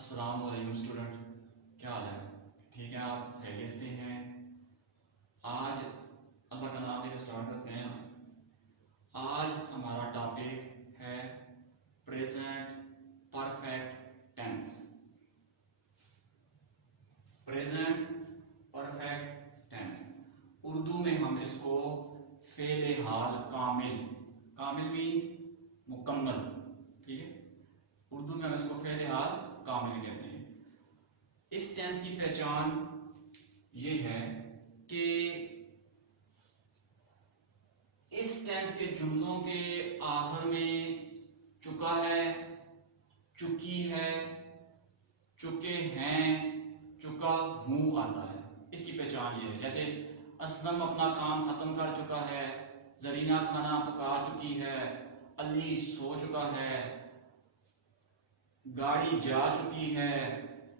अस्सलाम वालेकुम स्टूडेंट, क्या हाल है? ठीक है, आप खैरियत से हैं? आज अल्लाह का नाम लेकर स्टार्ट करते हैं। आज हमारा टॉपिक है present perfect tense. Present perfect tense Urdu में हम इसको फेले हाल कामिल, कामिल मीन्स मुकम्मल, ठीक है। उर्दू में हम इसको फेले हाल कामिल कहते हैं। इस टेंस की पहचान ये है कि इस टेंस के जुमलों के आखिर में चुका है, चुकी है, चुके हैं, चुका हूं आता है। इसकी पहचान ये है, जैसे असलम अपना काम खत्म कर चुका है, जरीना खाना पका चुकी है, अली सो चुका है, गाड़ी जा चुकी है,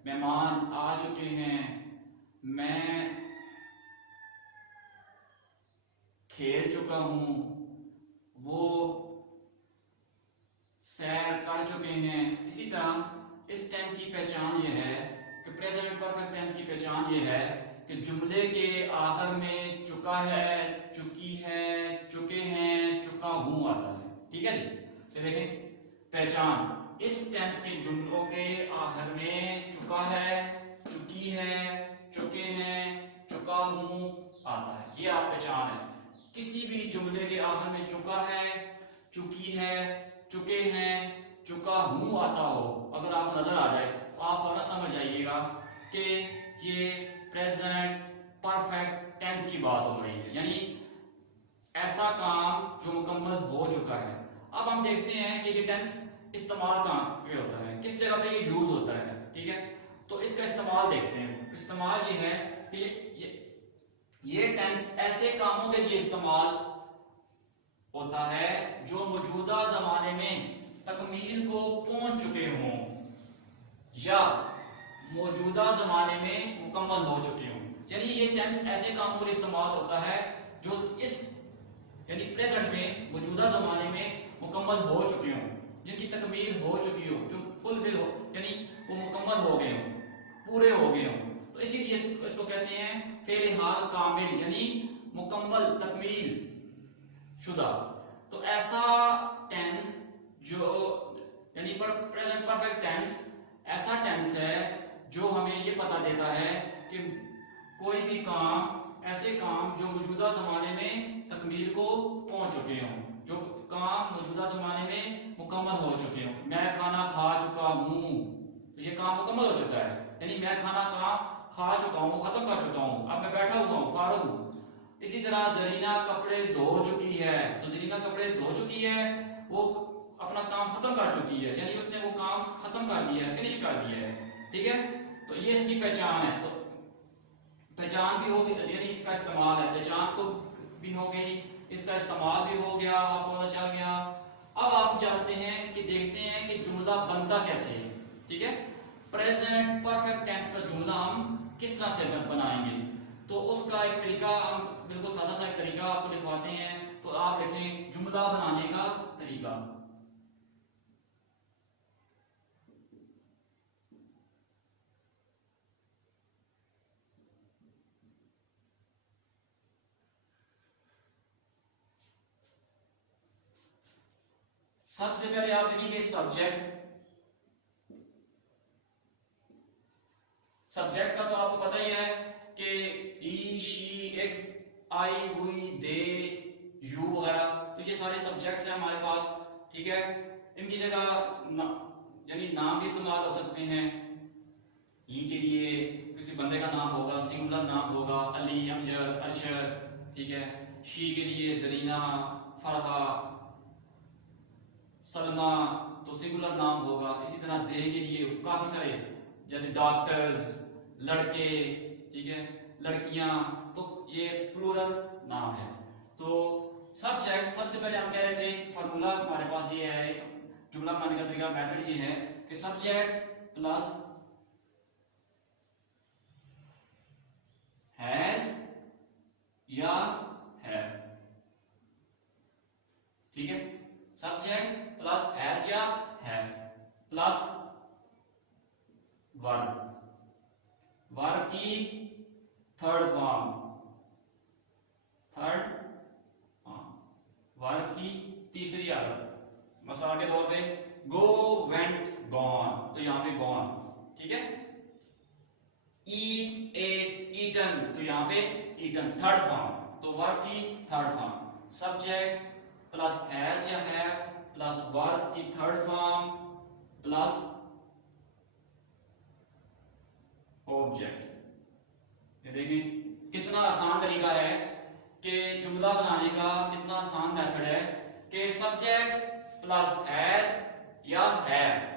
मेहमान आ चुके हैं, मैं खेल चुका हूं, वो सैर कर चुके हैं। इसी तरह इस टेंस की पहचान ये है कि प्रेजेंट परफेक्ट टेंस की पहचान ये है कि जुमले के आखिर में चुका है, चुकी है, चुके हैं, चुका हूं आता है। ठीक है जी। तो देखें पहचान, इस टेंस के जुमलों के आखिर में चुका है, चुकी है, चुके हैं, चुका हूं आता है। ये आप पहचान है। किसी भी जुमले के आखिर में चुका है, चुकी है, चुके हैं, चुका हूं आता हो, अगर आप नजर आ जाए तो आप फौरन समझ जाइएगा कि ये प्रेजेंट परफेक्ट टेंस की बात हो रही है, यानी ऐसा काम जो मुकम्मल हो चुका है। अब हम देखते हैं कि ये टेंस इस्तेमाल कहाँ पे होता है, किस जगह पे ये यूज होता है। ठीक है, तो इसका इस्तेमाल देखते हैं। इस्तेमाल ये है कि ये टेंस ऐसे कामों के लिए इस्तेमाल होता है जो मौजूदा जमाने में तकमील को पहुंच चुके हों या मौजूदा जमाने में मुकम्मल हो चुके हों। यानी ये टेंस ऐसे कामों के लिए इस्तेमाल होता है जो इस यानी प्रेजेंट में मौजूदा जमाने में मुकम्मल हो चुके हों, जिनकी तकमील हो चुकी हो, जो फुलफिल हो, यानी वो मुकम्मल हो गए हों, पूरे हो गए हों। तो इसीलिए इसको कहते हैं फेल हाल कामिल, यानी मुकम्मल, तकमील शुदा। तो ऐसा टेंस जो यानी प्रेजेंट परफेक्ट टेंस ऐसा टेंस है जो हमें ये पता देता है कि कोई भी काम, ऐसे काम जो मौजूदा जमाने में तकमील को पहुंच चुके हों, जो काम मौजूदा जमाने में मुकम्मल हो चुके हों। मैं खाना खा चुका हूं, तो ये काम मुकम्मल हो चुका है, यानी मैं खाना खा चुका हूं, खत्म कर चुका हूं, अब मैं बैठा हुआ हूं, फारग हूं। इसी तरह जरीना कपड़े धो चुकी है, तो जरीना कपड़े धो चुकी है, वो अपना काम खत्म कर चुकी है, यानी उसने वो काम खत्म कर दिया है, फिनिश कर दिया है। ठीक है, तो ये इसकी पहचान है। तो पहचान भी होगी, यानी इसका इस्तेमाल है, पहचान को भी हो गई, इसका इस्तेमाल भी हो गया, आपको पता चल गया। अब आप जानते हैं कि देखते हैं कि जुमला बनता कैसे है। ठीक है, प्रेजेंट परफेक्ट टेंस का जुमला हम किस तरह से बनाएंगे, तो उसका एक तरीका हम बिल्कुल सादा सा एक तरीका आपको लिखवाते हैं। तो आप लिखें जुमला बनाने का तरीका। सबसे पहले आप लिखेंगे सब्जेक्ट। सब्जेक्ट का तो आपको पता ही है कि he, she, it, I, we, they, you वगैरह, तो ये सारे सब्जेक्ट्स हैं हमारे पास। ठीक है, इनकी जगह यानी नाम भी इस्तेमाल हो सकते हैं। ही के लिए किसी बंदे का नाम होगा, सिंगुलर नाम होगा, अली, अमजद, अरशद। ठीक है, शी के लिए जरीना, फरहा, सलमा, तो सिंगुलर नाम होगा। इसी तरह दे के लिए काफी सारे, जैसे डॉक्टर्स, लड़के, ठीक है, लड़कियां, तो ये प्लूरल नाम है। तो सब्जेक्ट, सबसे पहले हम कह रहे थे फॉर्मूला हमारे पास ये है, जुमला बनाने का तरीका, मेथड ये है कि सब्जेक्ट प्लस हैज या है। ठीक है, सब्जेक्ट प्लस हैज या हैव प्लस वर्ब, वर्ब की third form, third form, verb की तीसरी हालत। मिसाल के तौर पे गो, वेंट, गॉन, तो यहाँ पे गॉन, ठीक है। ईट, एट, ईटन, तो यहाँ पे ईटन, थर्ड फॉर्म। तो वर्ब की third form, subject plus has या हैव प्लस वर्ब की थर्ड फॉर्म प्लस ऑब्जेक्ट। ये देखिए कितना आसान तरीका है कि जुमला बनाने का, कितना आसान मेथड है कि सब्जेक्ट प्लस हैज या हैव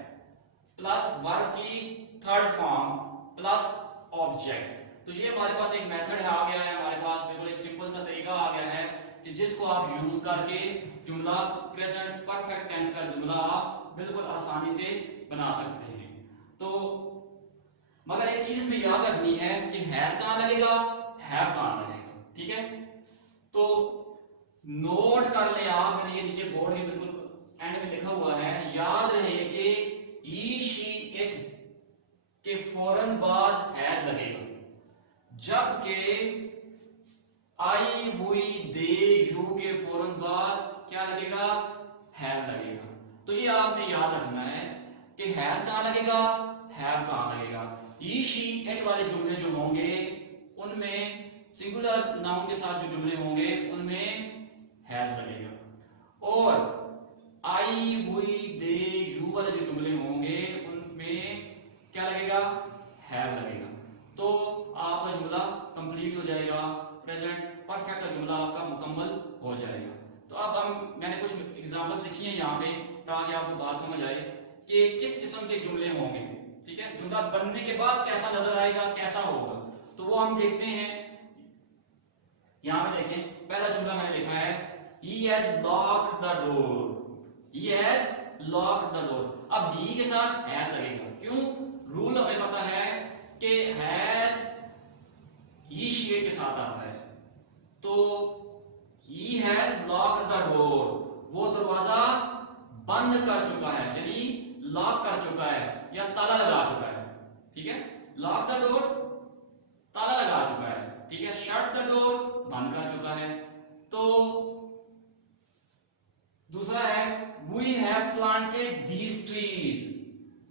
प्लस वर्ब की थर्ड फॉर्म प्लस ऑब्जेक्ट। तो ये हमारे पास एक मेथड है, आ गया है हमारे पास, बिल्कुल एक सिंपल सा तरीका आ गया है कि जिसको आप यूज करके जुमला, प्रेजेंट परफेक्ट टेंस का जुमला आप बिल्कुल आसानी से बना सकते हैं। तो मगर एक चीज इसमें याद रखनी है कि हैज कहां लगेगा, हैव कहां लगेगा, ठीक है। तो नोट कर ले आप, मैंने ये नीचे बोर्ड के बिल्कुल एंड में लिखा हुआ है, याद रहे कि ई, शी, इट के फौरन बाद हैज लगेगा, जबकि आई, हुई, दे, यू के फौरन बाद क्या लगेगा, हैव लगेगा। तो ये आपने याद रखना है कि हैज कहां लगेगा, हैव कहां लगेगा। ई, शी, इट वाले जुमले जो होंगे उनमें सिंगुलर नाउन के साथ जो जुमले होंगे उनमें हैज लगेगा, और आई, हुई, दे, यू वाले जो जुमले होंगे उनमें क्या लगेगा, हैव लगेगा। तो आपका जुमला कंप्लीट हो जाएगा, प्रेजेंट परफेक्ट का जुमला आपका मुकम्मल हो जाएगा। तो अब मैंने कुछ एग्जांपल्स लिखी हैं यहाँ पे ताकि आपको बात समझ आए कि किस किस्म के जुमले होंगे, ठीक है। जुमला बनने के बाद कैसा नजर आएगा, कैसा होगा, तो वो हम देखते हैं। यहाँ पे देखें, पहला जुमला मैंने लिखा है, he has locked the door, he has locked the door। अब he के साथ has लगेगा, क्यों, रूल हमें पता है कि has he, she के साथ आता है। तो he has locked the door, वो दरवाजा बंद कर चुका है, यानी लॉक कर चुका है या ताला लगा चुका है, ठीक है। लॉक द डोर, ताला लगा चुका है, ठीक है। शट द डोर, बंद कर चुका है। तो दूसरा है, we have planted these trees,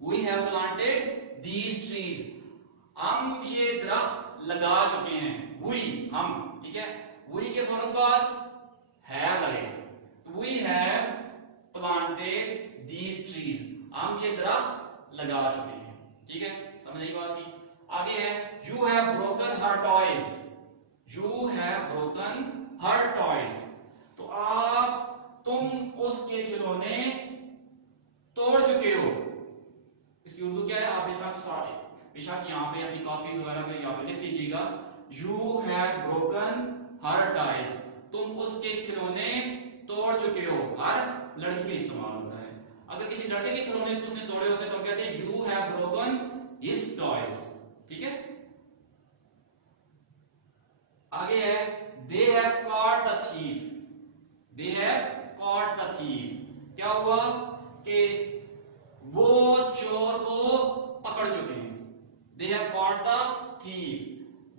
we have planted these trees, हम ये दरख्त लगा चुके हैं, we, हम, ठीक है। we के फौरन बाद have लगेगा, we have planted these trees, हम ये दरख्त लगा चुके हैं, ठीक है। समझ आई बात की। आगे है, you have broken her toys, you have broken her toys, तो तुम उसके खिलौने तोड़ चुके हो। इसकी उर्दू क्या है, आप बेशक यहाँ पे अपनी कॉपी वगैरह में यहाँ पे लिख लीजिएगा, you have broken her toys, तुम उसके खिलौने तोड़ चुके हो। हर लड़की के लिए इस्तेमाल होता है, अगर किसी लड़के के खिलौने उसने तोड़े होते तो हम कहते हैं you have broken his toys, ठीक है। आगे है, they have caught the thief, they have caught the thief, क्या हुआ कि वो चोर को पकड़ चुके हैं। they have caught the thief,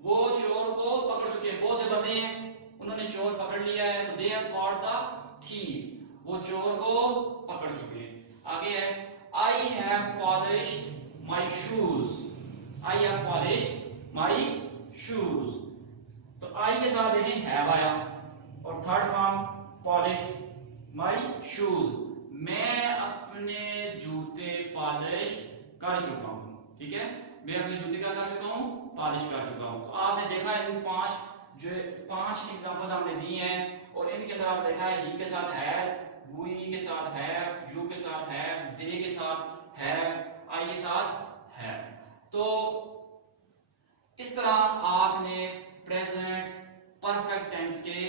वो चोर को पकड़ चुके हैं, बहुत से बंदे हैं उन्होंने चोर पकड़ लिया है, तो they have caught the thief, वो चोर को पकड़ चुके हैं। आगे है, I have polished my shoes, I have polished my shoes, तो I के साथ देखें have आया और third form polished my shoes, मैं अपने जूते पॉलिश कर चुका हूं, ठीक है। मैं अपने जूते क्या कर चुका हूं, पॉलिश कर चुका हूं। तो आपने देखा इन पांच एग्जांपल्स हमने दी हैं, और इनके अंदर आपने देखा है he के साथ has, we के साथ have, you के साथ have, they के साथ have, I के साथ have। तो इस तरह आपने प्रेजेंट परफेक्ट टेंस के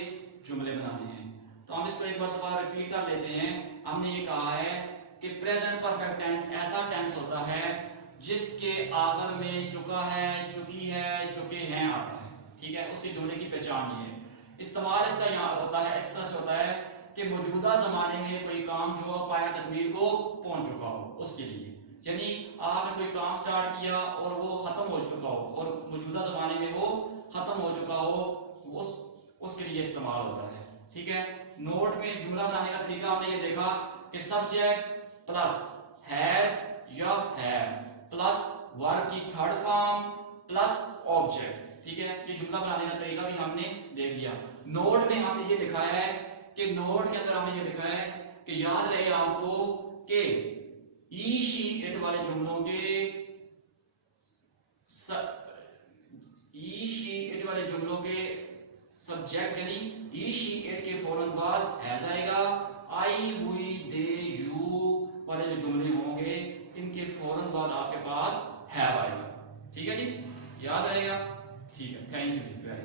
जुमले बनाने हैं। तो हम इसको एक बार दोबारा रिपीट कर लेते हैं। हमने ये कहा है कि प्रेजेंट परफेक्ट टेंस ऐसा टेंस होता है जिसके आखिर में चुका है, चुकी है, चुके हैं आता है, ठीक है। उसके जुमले की पहचान ये है। इस्तेमाल इसका यहाँ होता है, इस तरह से होता है कि मौजूदा जमाने में कोई काम जो पाया तकमील को पहुंच चुका हो उसके लिए। यानी आपने कोई काम स्टार्ट किया और वो खत्म हो चुका हो और मौजूदा जमाने में वो खत्म हो चुका हो, उसके लिए इस्तेमाल होता है। ठीक है, नोट में जुमला बनाने का तरीका हमने ये देखा कि सब्जेक्ट प्लस हैज या हैव प्लस वर्ब की थर्ड फॉर्म प्लस ऑब्जेक्ट। ठीक है, ये जुमला बनाने का तरीका भी हमने देख लिया। नोट में हमने ये लिखा है कि नोट के अंदर हमने ये लिखा है कि याद रहे आपको कि ई शी इट वाले जुमलों के ई शी इट वाले जुमलों के सब्जेक्ट यानी ई शी इट के फौरन बाद हैज आएगा। आई वी दे यू वाले जो जुमले होंगे इनके फौरन बाद आपके पास हैव आएगा। ठीक है जी, याद रहेगा। ठीक है, थैंक यू वेरी